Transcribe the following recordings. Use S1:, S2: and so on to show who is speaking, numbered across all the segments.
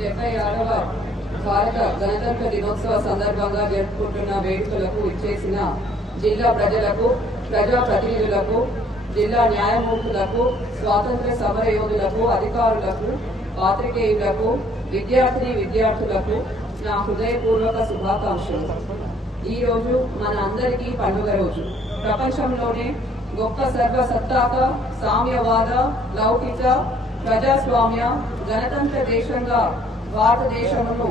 S1: డెబ్బై ఆరవ భారత గణతంత్ర దినోత్సవ సందర్భంగా జరుపుకుంటున్న వేడుకలకు ఇచ్చేసిన జిల్లా ప్రజలకు ప్రజాప్రతినిధులకు జిల్లా న్యాయమూర్తులకు స్వాతంత్ర సమరయోధులకు అధికారులకు పాత్రికేయులకు విద్యార్థిని విద్యార్థులకు నా హృదయపూర్వక శుభాకాంక్షలు. ఈ రోజు మన అందరికీ పండుగ రోజు. ప్రపంచంలోనే గొప్ప సర్వసత్తాక సామ్యవాద లౌకిక ప్రజాస్వామ్య గణతంత్ర దేశంగా భారతదేశమును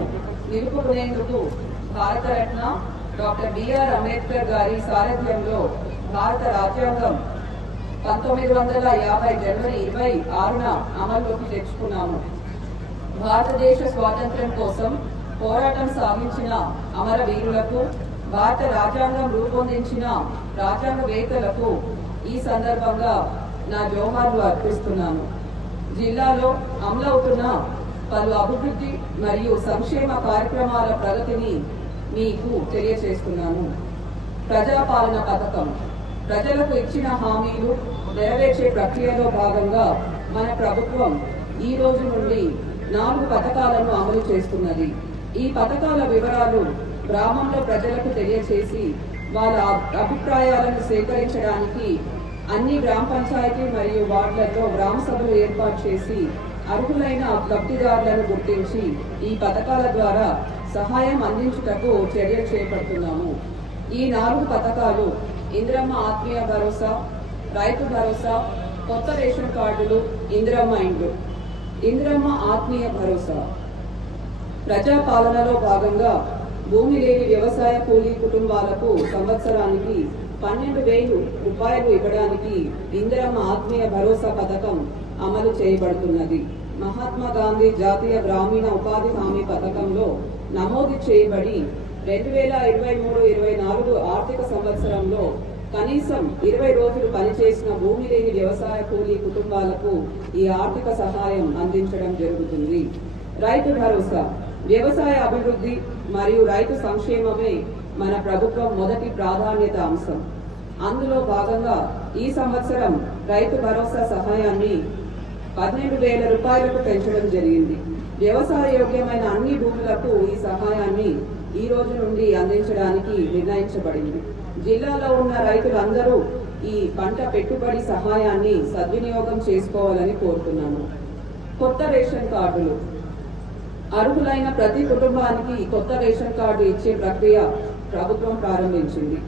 S1: నిలుపుకునేందుకు Bharat Ratna doctor B R Ambedkar గారి సారథ్యంలో భారత రాజ్యాంగం పంతొమ్మిది వందల యాభై జనవరి ఇరవై ఆరున అమల్లోకి తెచ్చుకున్నాము. భారతదేశ స్వాతంత్ర్యం కోసం పోరాటం సాగించిన అమరవీరులకు భారత రాజ్యాంగం రూపొందించిన రాజ్యాంగవేత్తలకు ఈ సందర్భంగా నా జోహార్లు అర్పిస్తున్నాను. జిల్లాలో అమలవుతున్న పలు అభివృద్ధి మరియు సంక్షేమ కార్యక్రమాల ప్రగతిని మీకు తెలియచేస్తున్నాను. ప్రజాపాలన పథకం. ప్రజలకు ఇచ్చిన హామీలు నెరవేర్చే ప్రక్రియలో భాగంగా మన ప్రభుత్వం ఈ రోజు నుండి నాలుగు పథకాలను అమలు చేస్తున్నది. ఈ పథకాల వివరాలు గ్రామంలో ప్రజలకు తెలియచేసి వాళ్ళ అభిప్రాయాలను సేకరించడానికి అన్ని గ్రామ పంచాయతీ మరియు వార్డులలో గ్రామ సభలు ఏర్పాటు చేసి అర్హులైన లబ్ధిదారులను గుర్తించి ఈ పథకాల ద్వారా సహాయం అందించుటకు చర్యలు చేపడుతున్నాము. ఈ నాలుగు పథకాలు ఇంద్రమ్మ ఆత్మీయ భరోసా రైతు భరోసా కొత్త రేషన్ కార్డులు ఇందిరమ్మ ఇండ్లు. ఇందిరమ్మ ఆత్మీయ భరోసా. ప్రజా పాలనలో భాగంగా భూమి లేని వ్యవసాయ కూలీ కుటుంబాలకు సంవత్సరానికి పన్నెండు వేలు రూపాయలు ఇవ్వడానికి ఇందిరమ్మ ఆత్మీయ భరోసా పథకం అమలు చేయబడుతున్నది. మహాత్మా గాంధీ జాతీయ గ్రామీణ ఉపాధి హామీ పథకంలో నమోదు చేయబడి రెండు వేల ఇరవై మూడు ఇరవై నాలుగు ఆర్థిక సంవత్సరంలో కనీసం ఇరవై రోజులు పనిచేసిన భూమి లేని వ్యవసాయ కూలీ కుటుంబాలకు ఈ ఆర్థిక సహాయం అందించడం జరుగుతుంది. రైతు భరోసా. వ్యవసాయ అభివృద్ధి మరియు రైతు సంక్షేమమే మన ప్రభుత్వం మొదటి ప్రాధాన్యత అంశం. అందులో భాగంగా ఈ సంవత్సరం రైతు భరోసా సహాయాన్ని పన్నెండు వేల రూపాయలకు పెంచడం జరిగింది. వ్యవసాయ యోగ్యమైన అన్ని భూములకు ఈ సహాయాన్ని ఈ రోజు నుండి అందించడానికి నిర్ణయించబడింది. జిల్లాలో ఉన్న రైతులందరూ ఈ పంట పెట్టుబడి సహాయాన్ని సద్వినియోగం చేసుకోవాలని కోరుతున్నాను. కొత్త రేషన్ కార్డులు. అర్హులైన ప్రతి కుటుంబానికి కొత్త రేషన్ కార్డు ఇచ్చే ప్రక్రియ ప్రభుత్వం ప్రారంభించింది.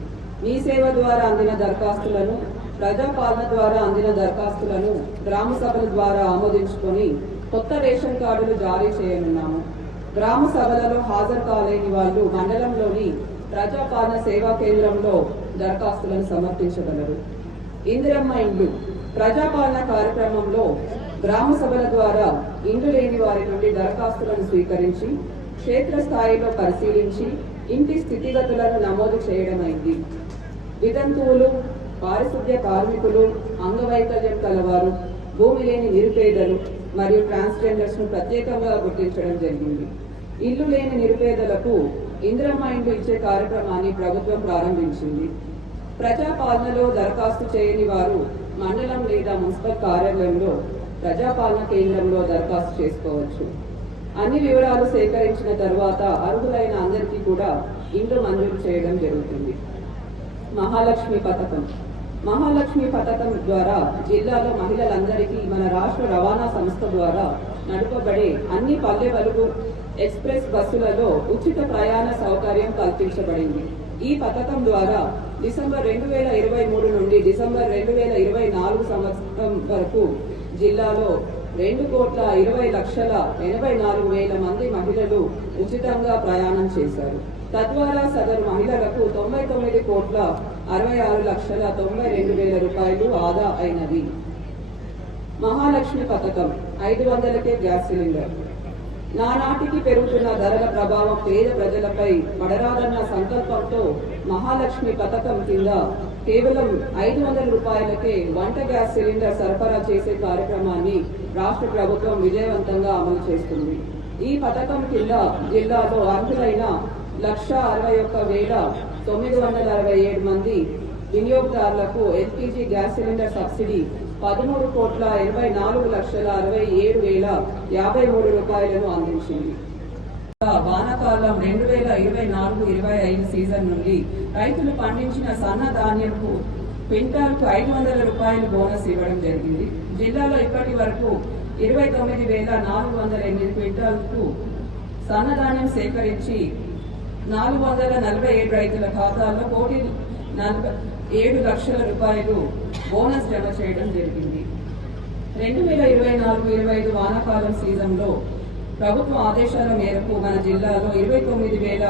S1: మీ సేవ ద్వారా అందిన దరఖాస్తులను ప్రజాపాలన ద్వారా అందిన దరఖాస్తులను గ్రామ సభల ద్వారా ఆమోదించుకొని కొత్త రేషన్ కార్డులు జారీ చేయనున్నాము. గ్రామ సభలలో హాజరు కాలేని వాళ్ళు మండలంలోని ప్రజాపాలన సేవా కేంద్రంలో దరఖాస్తులను సమర్పించగలరు. ఇందిరమ్మ ఇండ్లు ప్రజాపాలన కార్యక్రమంలో గ్రామ సభల ద్వారా ఇండ్లు లేని వారి నుండి దరఖాస్తులను స్వీకరించి క్షేత్రస్థాయిలో పరిశీలించి ఇంటి స్థితిగతులను నమోదు చేయడమైంది. వితంతువులు పారిశుద్ధ్య కార్మికులు అంగవైకల్యం కలవారు భూమి లేని నిరుపేదలు మరియు ట్రాన్స్జెండర్స్ను ప్రత్యేకంగా గుర్తించడం జరిగింది. ఇల్లు లేని నిరుపేదలకు ఇందిరమ్మ ఇండ్లు ఇచ్చే కార్యక్రమాన్ని ప్రభుత్వం ప్రారంభించింది. ప్రజాపాలనలో దరఖాస్తు చేయని వారు మండలం లేదా మున్సిపల్ కార్యాలయంలో ప్రజాపాలన కేంద్రంలో దరఖాస్తు చేసుకోవచ్చు. అన్ని వివరాలు సేకరించిన తర్వాత అర్హులైన అందరికీ కూడా ఇండ్లు మంజూరు చేయడం జరుగుతుంది. మహాలక్ష్మి పథకం. మహాలక్ష్మి పథకం ద్వారా జిల్లాలో మహిళలందరికీ మన రాష్ట్ర రవాణా సంస్థ ద్వారా నడపబడే అన్ని పల్లె వెలుగు ఎక్స్ప్రెస్ బస్సులలో ఉచిత ప్రయాణ సౌకర్యం కల్పించబడింది. ఈ పథకం ద్వారా డిసెంబర్ రెండు వేల ఇరవై మూడు నుండి డిసెంబర్ రెండు వేల ఇరవై నాలుగు సంవత్సరం వరకు జిల్లాలో రెండు కోట్ల ఇరవై లక్షల ఎనభై నాలుగు వేల మంది మహిళలు ఉచితంగా ప్రయాణం చేశారు. తద్వారా సదరు మహిళలకు తొంభై తొమ్మిది కోట్ల అరవై ఆరు లక్షల తొంభై రెండు వేల రూపాయలు ఆదా అయినది. మహాలక్ష్మి పథకం ఐదు వందలకే గ్యాస్ సిలిండర్. నానాటికి పెరుగుతున్న ధరల ప్రభావం పేద ప్రజలపై పడరాదన్న సంకల్పంతో మహాలక్ష్మి పథకం కింద కేవలం ఐదు వందల రూపాయలకే వంట గ్యాస్ సిలిండర్ సరఫరా చేసే కార్యక్రమాన్ని రాష్ట్ర ప్రభుత్వం విజయవంతంగా అమలు చేస్తుంది. ఈ పథకం కింద జిల్లాలో అర్హులైన లక్ష అరవై ఒక్క వేల తొమ్మిది వందల అరవై ఏడు మంది వినియోగదారులకు ఎల్పిజి గ్యాస్ సిలిండర్ సబ్సిడీ పదమూడు కోట్ల ఇరవై నాలుగు లక్షల అరవై ఏడు వేల యాభై మూడు రూపాయలను అందించింది. వానాకాలం రెండు వేల ఇరవై నాలుగు ఇరవై ఐదు సీజన్ నుండి రైతులు పండించిన సన్న ధాన్యంకు క్వింటాల్కు ఐదు వందల రూపాయలు బోనస్ ఇవ్వడం జరిగింది. జిల్లాలో ఇప్పటి వరకు ఇరవై తొమ్మిది వేల నాలుగు వందల ఎనిమిది క్వింటాల్కు సన్నధాన్యం సేకరించి నాలుగు వందల నలభై ఏడు రైతుల ఖాతాల్లో కోటి నలభై ఏడు లక్షల రూపాయలు బోనస్ జమ చేయడం జరిగింది. రెండు వేల ఇరవై నాలుగు ఇరవై ఐదు వానాకాలం సీజన్లో ప్రభుత్వ ఆదేశాల మేరకు మన జిల్లాలో ఇరవై తొమ్మిది వేల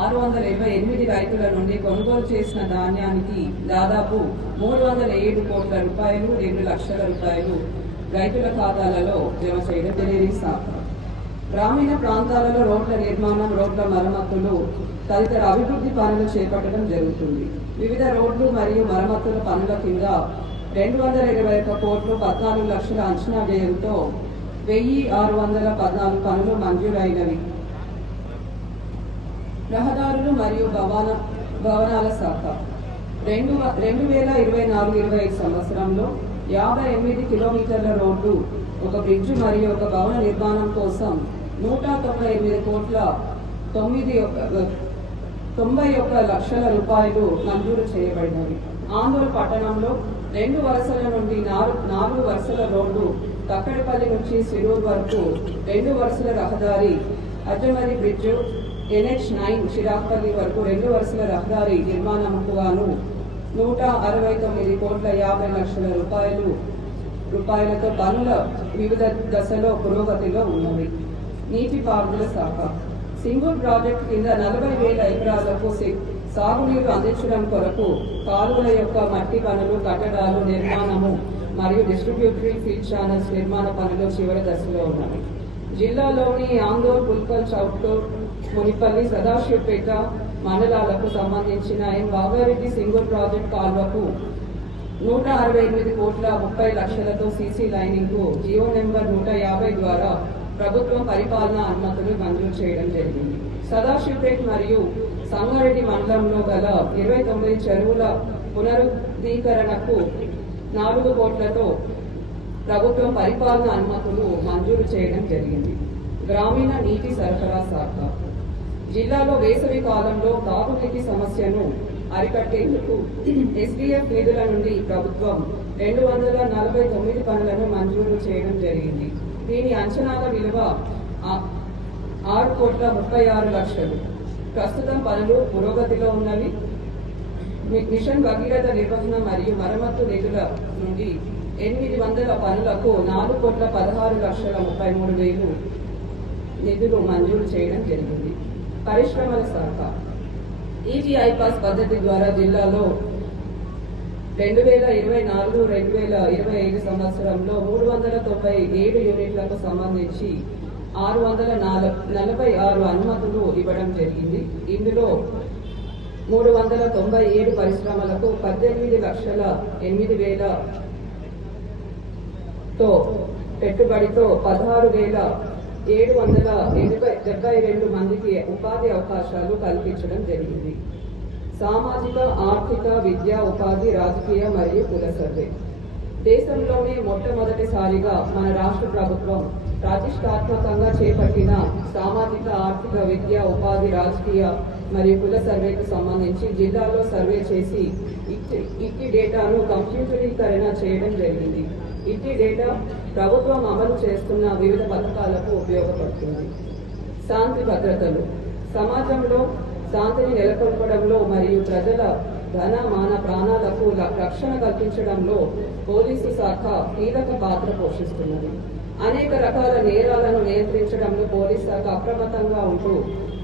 S1: ఆరు వందల ఇరవై ఎనిమిది రైతుల నుండి కొనుగోలు చేసిన ధాన్యానికి దాదాపు మూడు వందల ఏడు కోట్ల రూపాయలు రెండు లక్షల రూపాయలు రైతుల ఖాతాలలో జమ చేయడం తెలియని గ్రామీణ ప్రాంతాలలో రోడ్ల నిర్మాణం రోడ్ల మరమ్మతులు తదితర అభివృద్ధి పనులు చేపట్టడం జరుగుతుంది. వివిధ రోడ్లు మరియు మరమ్మతుల పనుల కింద రెండు వందల ఇరవై ఒక్క కోట్లు పద్నాలుగు లక్షల అంచనా వ్యయంతో వెయ్యి ఆరు వందల పద్నాలుగు పనులు మంజూరైనవి. రహదారులు మరియు భవన భవనాల శాఖ. రెండు రెండు వేల ఇరవై నాలుగు ఇరవై ఐదు సంవత్సరంలో యాభై ఎనిమిది కిలోమీటర్ల రోడ్డు ఒక బ్రిడ్జ్ మరియు ఒక భవన నిర్మాణం కోసం నూట తొంభై ఎనిమిది కోట్ల తొమ్మిది ఒక- తొంభై ఒక్క లక్షల రూపాయలు మంజూరు చేయబడినవి. ఆందోళన పట్టణంలో రెండు వరుసల నుండి నాలుగు నాలుగు వరుసల రోడ్డు తక్కడిపల్లి నుంచి సిరూర్ వరకు రెండు వరుసల రహదారి Ajjamari bridge N H nine Chirakpalli వరకు రెండు వరుసల రహదారి నిర్మాణంకు గాను నూట అరవై తొమ్మిది కోట్ల యాభై లక్షల రూపాయలు రూపాయలతో పనుల వివిధ దశలో పురోగతిలో ఉన్నవి. నీటిపారుదల శాఖ. సింగూర్ ప్రాజెక్టు కింద నలభై వేల ఎకరాలకు సాగునీరు అందించడం కొరకు కాలువల యొక్క మట్టి పనులు కట్టడాలు నిర్మాణము మరియు డిస్ట్రిబ్యూటరీ ఫీడ్ ఛానల్స్ నిర్మాణ పనులు చివరి దశలో ఉన్నాయి. జిల్లాలోని ఆందోర్ పుల్కల్ చౌట్కూర్ మునిపల్లి సదాశివపేట మండలాలకు సంబంధించిన ఎన్ బాగారెడ్డి సింగూర్ ప్రాజెక్ట్ కాల్వకు నూట అరవై ఎనిమిది కోట్ల ముప్పై లక్షలతో సీసీ లైనింగ్కు జియో నెంబర్ నూట యాభై ద్వారా ప్రభుత్వ పరిపాలన అనుమతులు మంజూరు చేయడం జరిగింది. సదాశివపేట్ మరియు సంగారెడ్డి మండలంలో గల ఇరవై తొమ్మిది చెరువుల పునరుద్ధీకరణకు నాలుగు కోట్లతో ప్రభుత్వం పరిపాలన అనుమతులు మంజూరు చేయడం జరిగింది. గ్రామీణ నీటి సరఫరా శాఖ. జిల్లాలో వేసవి కాలంలో తాగునీటి సమస్యను అరికట్టేందుకు ఎస్డిఎఫ్ నిధుల నుండి ప్రభుత్వం రెండు వందల నలభై తొమ్మిది పనులను మంజూరు చేయడం జరిగింది. దీని అంచనాల విలువ ఆరు కోట్ల ముప్పై ఆరు లక్షలు. ప్రస్తుతం పనులు పురోగతిలో ఉన్నవి. మిషన్ భగీరథ నిర్వహణ మరియు మరమ్మతు నిధుల నుండి ఎనిమిది వందల పనులకు నాలుగు కోట్ల పదహారు లక్షల ముప్పై మూడు వేలు నిధులు మంజూరు చేయడం జరిగింది. పరిశ్రమల శాఖ. ఈజీ ఐపాస్ పద్ధతి ద్వారా జిల్లాలో రెండు వేల ఇరవై నాలుగు రెండు వేల ఇరవై ఐదు సంవత్సరంలో మూడు వందల తొంభై ఏడు యూనిట్లకు సంబంధించి ఆరు వందల నలభై ఆరు అనుమతులు ఇవ్వడం జరిగింది. ఇందులో మూడు వందల తొంభై ఏడు పరిశ్రమలకు పద్దెనిమిది లక్షల ఎనిమిది వేల పెట్టుబడితో పదహారు వేల ఏడు వందల ఎనభై డెబ్బై రెండు మందికి ఉపాధి అవకాశాలు కల్పించడం జరిగింది. సామాజిక ఆర్థిక విద్యా ఉపాధి రాజకీయ మరియు కుల సర్వే. దేశంలోనే మొట్టమొదటిసారిగా మన రాష్ట్ర ప్రభుత్వం ప్రతిష్టాత్మకంగా చేపట్టిన సామాజిక ఆర్థిక విద్య ఉపాధి రాజకీయ మరియు కుల సర్వేకు సంబంధించి జిల్లాలో సర్వే చేసి ఇట్టి డేటాను కంప్యూటరీకరణ చేయడం జరిగింది. ఇట్టి డేటా ప్రభుత్వం అమలు చేస్తున్న వివిధ పథకాలకు ఉపయోగపడుతుంది. శాంతి భద్రతలు. సమాజంలో శాంతిని నెలకొల్పడంలో మరియు ప్రజల ధన మాన ప్రాణాలకు రక్షణ కల్పించడంలో పోలీసు శాఖ కీలక పాత్ర పోషిస్తున్నది. అనేక రకాల నేరాలను నియంత్రించడంలో పోలీసు శాఖ అప్రమత్తంగా ఉంటూ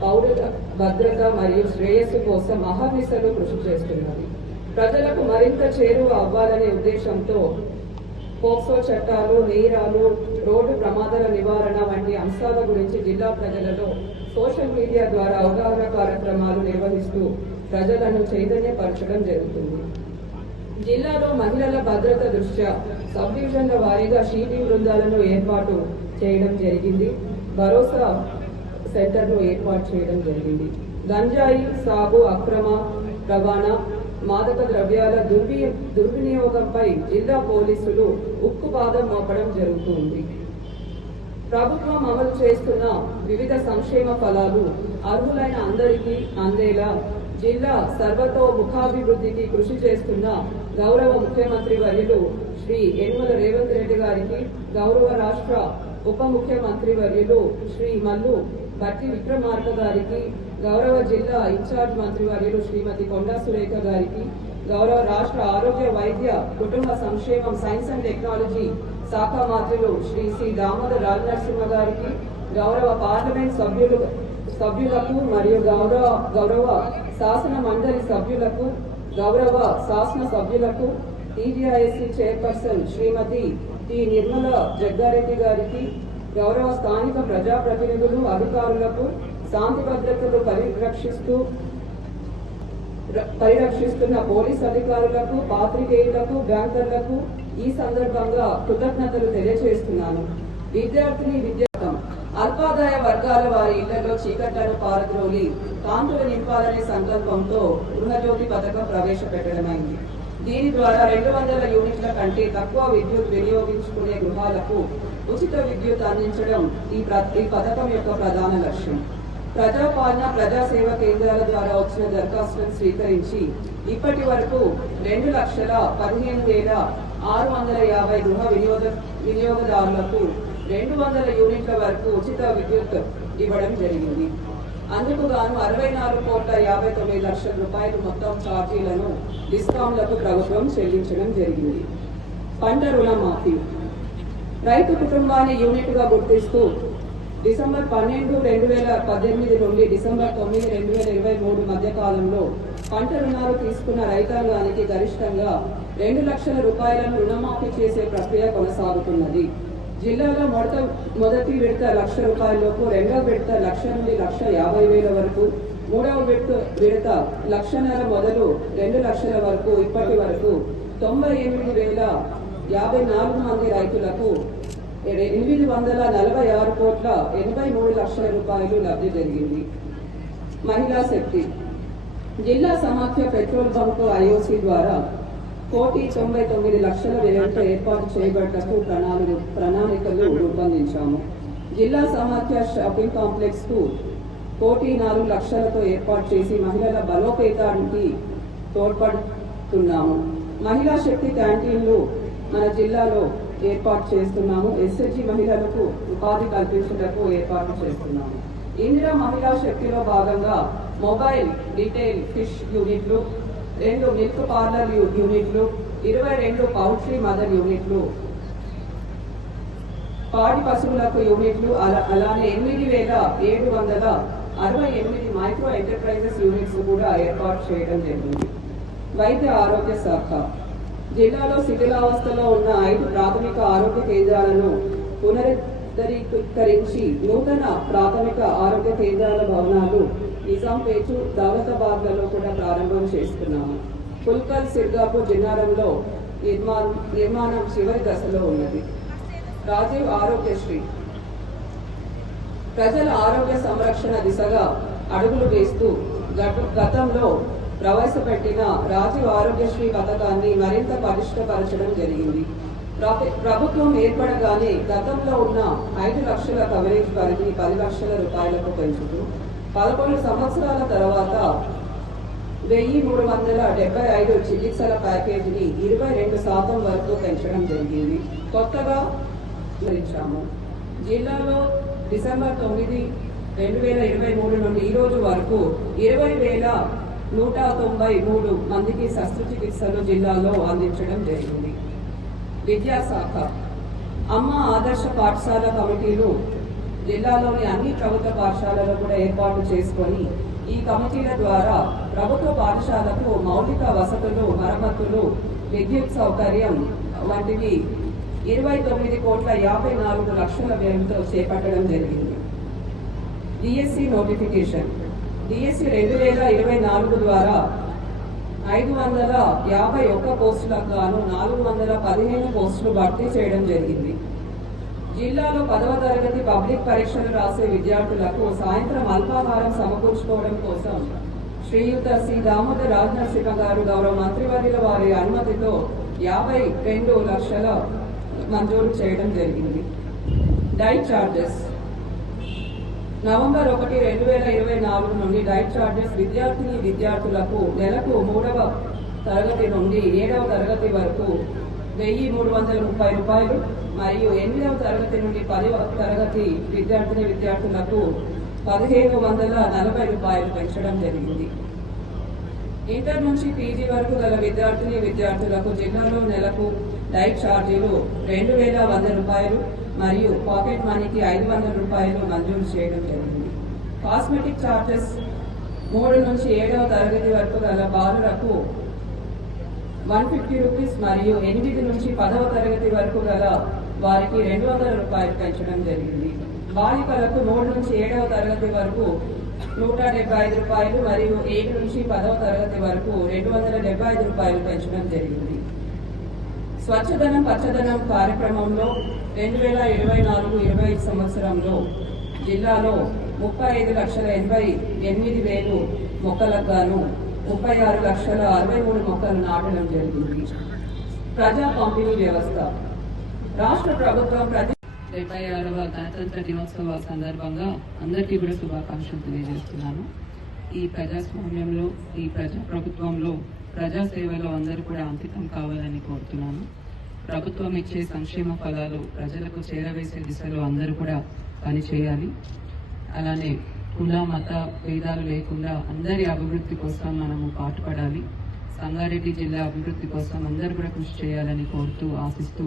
S1: పౌరుల భద్రత మరియు శ్రేయస్సు కోసం అహర్నిశలు కృషి చేస్తున్నది. ప్రజలకు మరింత చేరువ అవ్వాలనే ఉద్దేశంతో పోక్సో చట్టాలు నేరాలు రోడ్డు ప్రమాదాల నివారణ వంటి అంశాల గురించి జిల్లా ప్రజలలో సోషల్ మీడియా ద్వారా అవగాహన కార్యక్రమాలు నిర్వహిస్తూ ప్రజలను చైతన్యపరచడం జరుగుతుంది. జిల్లాలో మహిళల భద్రత దృష్ట్యా సబ్ డివిజన్ల వారీగా షీటింగ్ బృందాలను ఏర్పాటు చేయడం జరిగింది. భరోసా సెంటర్ను ఏర్పాటు చేయడం జరిగింది. గంజాయి సాగు అక్రమ రవాణా మాదక ద్రవ్యాల దుర్వి దుర్వినియోగంపై జిల్లా పోలీసులు ఉక్కు బాధ మోపడం జరుగుతుంది. ప్రభుత్వం అమలు చేస్తున్న వివిధ సంక్షేమ ఫలాలు అర్హులైన అందరికీ అందేలా జిల్లా సర్వతో ముఖాభివృద్ధికి కృషి చేస్తున్న గౌరవ ముఖ్యమంత్రి వర్యులు శ్రీ యనమల రేవంత్ రెడ్డి గారికి గౌరవ రాష్ట్ర ఉప ముఖ్యమంత్రి వర్యులు శ్రీ మల్లు బట్టి విక్రమార్క గారికి గౌరవ జిల్లా ఇన్ఛార్జ్ మంత్రి వర్యులు శ్రీమతి కొండా సురేఖ గారికి గౌరవ రాష్ట్ర ఆరోగ్య వైద్య కుటుంబ సంక్షేమం సైన్స్ అండ్ టెక్నాలజీ శాఖ మంత్రులు శ్రీ సి దామోదర్ రాజనరసింహ గారికి గౌరవ పార్లమెంట్ సభ్యులు సభ్యులకు మరియు గౌరవ గౌరవ శాసన మండలి సభ్యులకు గౌరవ శాసన సభ్యులకు TGISC chairperson Shrimati T Nirmala Jaggareddy గారికి గౌరవ స్థానిక ప్రజాప్రతినిధులు అధికారులకు శాంతి భద్రతలు పరిరక్షిస్తూ పరిరక్షిస్తున్న పోలీస్ అధికారులకు పాత్రికేయులకు బ్యాంకర్లకు ఈ సందర్భంగా కృతజ్ఞతలు తెలియజేస్తున్నాను విద్యార్థిని విద్యార్థం అల్పాదాయ వర్గాల వారి ఇళ్ళలో చీకట్లను పారద్రోలి కాంతులు నింపాలనే సంకల్పంతో గృహజ్యోతి పథకం ప్రవేశపెట్టడమైంది. దీని ద్వారా రెండు వందల యూనిట్ల కంటే తక్కువ విద్యుత్ వినియోగించుకునే గృహాలకు ఉచిత విద్యుత్ అందించడం ఈ ఈ పథకం యొక్క ప్రధాన లక్ష్యం. ప్రజాపాలన ప్రజాసేవ కేంద్రాల ద్వారా వచ్చిన దరఖాస్తులను స్వీకరించి ఇప్పటి వరకు రెండు లక్షల పదిహేను వేల ఆరు వందల యాభై గృహ వినియోగ వినియోగదారులకు రెండు వందల యూనిట్ల వరకు ఉచిత విద్యుత్ ఇవ్వడం జరిగింది. అందుకు గాను అరవై నాలుగు కోట్ల యాభై తొమ్మిది లక్షల రూపాయలు మొత్తం ఛార్జీలను డిస్కాంలకు ప్రభుత్వం చెల్లించడం జరిగింది. పంట రుణమాఫీ రైతు కుటుంబాన్ని యూనిట్గా గుర్తిస్తూ డిసెంబర్ పన్నెండు రెండు వేల పద్దెనిమిది నుండి డిసెంబర్ తొమ్మిది రెండు వేల ఇరవై మూడు మధ్య కాలంలో పంట రుణాలు తీసుకున్న రైతాంగానికి గరిష్టంగా రెండు లక్షల రూపాయలను రుణమాఫీ చేసే ప్రక్రియ కొనసాగుతున్నది. జిల్లాలో మొదట మొదటి విడత లక్ష రూపాయలకు రెండవ విడత లక్ష నుండి లక్ష యాభై వేల వరకు మూడవ విడత విడత లక్షన్నర మొదలు రెండు లక్షల వరకు ఇప్పటి వరకు తొంభై ఎనిమిది వేల యాభై నాలుగు మంది రైతులకు ఎనిమిది వందల నలభై ఆరు కోట్ల ఎనభై మూడు లక్షల రూపాయలు లబ్ధి జరిగింది. మహిళా శక్తి జిల్లా సమాఖ్య పెట్రోల్ బంక్ ఐఓసి ద్వారా కోటి తొంభై తొమ్మిది లక్షల వ్యయంతో ఏర్పాటు చేయబడ్డకు ప్రణాళిక ప్రణాళికలు రూపొందించాము. జిల్లా సమాఖ్య షాపింగ్ కాంప్లెక్స్కు కోటి నాలుగు లక్షలతో ఏర్పాటు చేసి మహిళల బలోపేతానికి తోడ్పడుతున్నాము. మహిళా శక్తి క్యాంటీన్లు మన జిల్లాలో ఏర్పాటు చేస్తున్నాము. ఎస్ఎస్జి మహిళలకు ఉపాధి కల్పించుటకు ఏర్పాటు చేస్తున్నాము. ఇందిరా మహిళా శక్తిలో భాగంగా మొబైల్ రిటైల్ ఫిష్ యూనిట్లు రెండు మిల్క్ పార్లర్ యూనిట్లు ఇరవై రెండు పౌల్ట్రీ మదర్ యూనిట్లు. పాడి పశువులకు యూనిట్లు అలా- అలానే ఎనిమిది వేల ఏడు వందల అరవై ఎనిమిది మైక్రో ఎంటర్ప్రైజెస్ యూనిట్స్ కూడా ఏర్పాటు చేయడం జరిగింది. వైద్య ఆరోగ్య శాఖ. జిల్లాలో శిథిలావస్థలో ఉన్న ఐదు ప్రాథమిక ఆరోగ్య కేంద్రాలను పునరుద్ధరీకరించి నూతన ప్రాథమిక ఆరోగ్య కేంద్రాల భవనాలు నిజాంపేట దౌలతాబాద్లలో కూడా ప్రారంభం చేస్తున్నాము. పుల్కల్ సిర్గాపూర్ జిన్నారంలో నిర్మాణం నిర్మాణం చివరి దశలో ఉన్నది. రాజీవ్ ఆరోగ్యశ్రీ. ప్రజల ఆరోగ్య సంరక్షణ దిశగా అడుగులు వేస్తూ గత- గతంలో ప్రవేశపెట్టిన రాజీవ్ ఆరోగ్యశ్రీ పథకాన్ని మరింత పటిష్టపరచడం జరిగింది. ప్రభుత్వం ఏర్పడగానే గతంలో ఉన్న ఐదు లక్షల కవరేజ్ పరిధిని పది లక్షల రూపాయలకు పెంచుతూ పదకొండు సంవత్సరాల తర్వాత వెయ్యి మూడు వందల డెబ్బై ఐదు చికిత్సల ప్యాకేజీని ఇరవై రెండు శాతం వరకు పెంచడం జరిగింది. కొత్తగా వివరించాము జిల్లాలో డిసెంబర్ తొమ్మిది రెండు వేల ఇరవై మూడు నుండి ఈ రోజు వరకు ఇరవై వేల నూట తొంభై మూడు మందికి శస్త్రచికిత్సలు జిల్లాలో అందించడం జరిగింది. విద్యాశాఖ అమ్మ ఆదర్శ పాఠశాల కమిటీలు జిల్లాలోని అన్ని ప్రభుత్వ పాఠశాలలో కూడా ఏర్పాటు చేసుకొని ఈ కమిటీల ద్వారా ప్రభుత్వ పాఠశాలకు మౌలిక వసతులు మరమ్మతులు విద్యుత్ సౌకర్యం వంటివి ఇరవై తొమ్మిది కోట్ల యాభై నాలుగు లక్షల వ్యయంతో చేపట్టడం జరిగింది. DSC notification. డిఎస్సి రెండు వేల ఇరవై నాలుగు ద్వారా ఐదు వందల యాభై ఒక్క పోస్టులకు గాను నాలుగు వందల పదిహేను పోస్టులు భర్తీ చేయడం జరిగింది. జిల్లాలో పదవ తరగతి పబ్లిక్ పరీక్షలు రాసే విద్యార్థులకు సాయంత్రం అల్పాహారం సమకూర్చుకోవడం కోసం శ్రీయుత శ్రీ దామోదర్ రాజనరసింహ గారు గౌరవ మంత్రివర్యుల వారి అనుమతితో యాభై రెండు లక్షల మంజూరు చేయడం జరిగింది. Diet charges. నవంబర్ ఒకటి రెండు వేల ఇరవై నాలుగు నుండి డైట్ ఛార్జెస్ విద్యార్థిని విద్యార్థులకు నెలకు మూడవ తరగతి నుండి ఏడవ తరగతి వరకు వెయ్యి మూడు వందల ముప్పై రూపాయలు మరియు ఎనిమిదవ తరగతి నుండి పదవ తరగతి విద్యార్థిని విద్యార్థులకు పదిహేను వందల నలభై రూపాయలు పెంచడం జరిగింది. ఇంటర్ నుంచి పీజీ వరకు గల విద్యార్థిని విద్యార్థులకు జిల్లాలో నెలకు డైట్ ఛార్జీలు రెండు వేల వంద రూపాయలు మరియు పాకెట్ మనీకి ఐదు వందల రూపాయలు మంజూరు చేయడం జరిగింది. కాస్మెటిక్ ఛార్జెస్ మూడు నుంచి ఏడవ తరగతి వరకు గల బాలులకు వన్ ఫిఫ్టీ రూపీస్ మరియు ఎనిమిది నుంచి పదవ తరగతి వరకు గల వారికి రెండు వందల రూపాయలు పెంచడం జరిగింది. బాలికలకు మూడు నుంచి ఏడవ తరగతి వరకు నూట డెబ్బై ఐదు రూపాయలు మరియు ఏడు నుంచి పదవ తరగతి వరకు రెండు వందల డెబ్బై ఐదు రూపాయలు పెంచడం జరిగింది. స్వచ్ఛదనం పచ్చదనం కార్యక్రమంలో రెండు వేల ఇరవై నాలుగు ఇరవై ఐదు సంవత్సరంలో జిల్లాలో ముప్పై ఐదు లక్షల ఎనభై ఎనిమిది వేలు మొక్కలకు గాను ముప్పై ఆరు లక్షల అరవై మూడు మొక్కలు నాటడం జరిగింది. ప్రజా పంపిణీ వ్యవస్థ. రాష్ట్ర ప్రభుత్వం ప్రతి డెబ్బై ఆరవ గణతంత్ర దినోత్సవ సందర్భంగా అందరికీ కూడా శుభాకాంక్షలు తెలియజేస్తున్నాను. ఈ ప్రజాస్వామ్యంలో ఈ ప్రజా ప్రభుత్వంలో ప్రజా సేవలో అందరూ కూడా అంకితం కావాలని కోరుతున్నాను. ప్రభుత్వం ఇచ్చే సంక్షేమ ఫలాలు ప్రజలకు చేరవేసే దిశలో అందరూ కూడా పనిచేయాలి. అలానే కుల మత భేదాలు లేకుండా అందరి అభివృద్ధి కోసం మనము పాటుపడాలి. సంగారెడ్డి జిల్లా అభివృద్ధి కోసం అందరూ కూడా కృషి చేయాలని కోరుతూ ఆశిస్తూ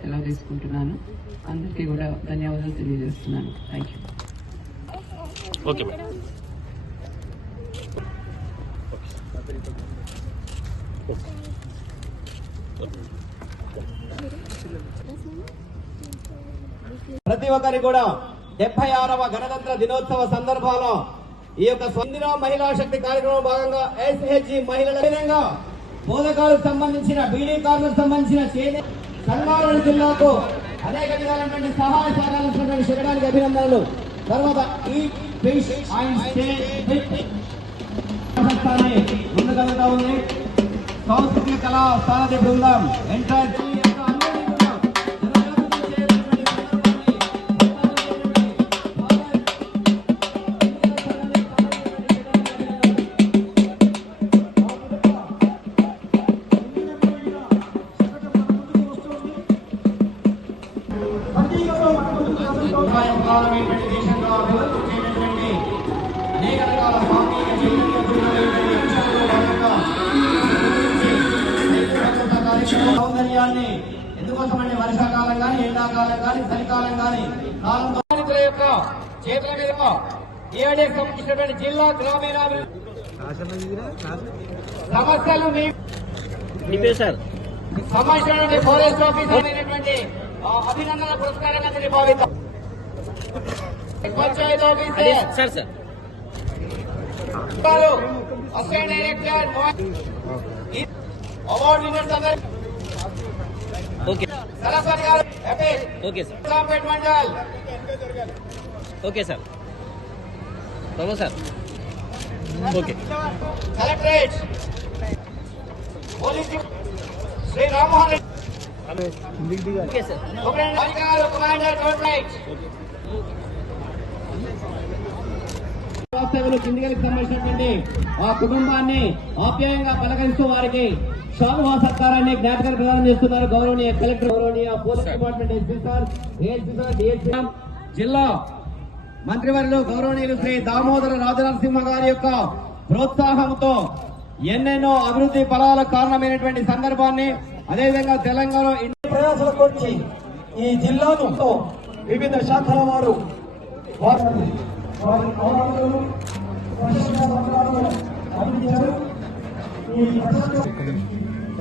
S1: సెలవు తీసుకుంటున్నాను. అందరికీ కూడా ధన్యవాదాలు తెలియజేస్తున్నాను. థ్యాంక్ యూ
S2: ఓకే
S3: ప్రతి ఒక్కరి కూడా డెబ్బై ఆరవ గణతంత్ర దినోత్సవ సందర్భంలో ఈ యొక్క స్వందిన మహిళా శక్తి కార్యక్రమం భాగంగా ఎస్హెచ్జి మహిళల విధంగా బోధకాలకు సంబంధించిన బీడీ కార్లకు సంబంధించిన చేనే- సంగారెడ్డి జిల్లాకు అనేక విధాలైనటువంటి సహాయ సహకారాలు శిబిరానికి అభినందనలు. తర్వాత ఈ ఫిష్ అండ్ స్టే ఉంది. సాంస్కృతిక కళా సారథి బృందం ఎంటర్ ఎందుకోసమంటే వర్షాకాలం కానీ ఎండాకాలం కానీ చలికాలం కానీ బాధితుల యొక్క చేతుల మీద ఏడే సంబంధించినటువంటి జిల్లా గ్రామీణాభివృద్ధి సమస్యలు సంబంధించినటువంటి ఫారెస్ట్ ఆఫీసర్ అయినటువంటి అభినందన పురస్కారంగా దీన్ని భావిద్దాం. Panchayat officer.
S2: Sir
S3: assistant director award winners అందరు
S2: okay sir. Okay sir. Babu sir. Okay.
S3: Collectorate. Police Shri Rammohan Reddy.
S2: Okay sir.
S3: Commander కిందికి సంబంధించినటువంటి ఆ కుటుంబాన్ని ఆప్యాయంగా పలకరిస్తూ వారికి శాలువా సత్కారాన్ని జ్ఞాపకాలు ప్రదానం చేస్తున్నారు గౌరవనీయ కలెక్టర్ గౌరవనీయ police department SP sir ASP sir DSP జిల్లా మంత్రివర్యులు గౌరవనీయులు శ్రీ దామోదర రాజనరసింహ గారి యొక్క ప్రోత్సాహంతో ఎన్నెన్నో అభివృద్ధి ఫలాలకు కారణమైనటువంటి సందర్భాన్ని అదేవిధంగా తెలంగాణ
S4: ప్రయాసాలకు వచ్చి ఈ జిల్లాను వివిధ శాఖల వారు ఈ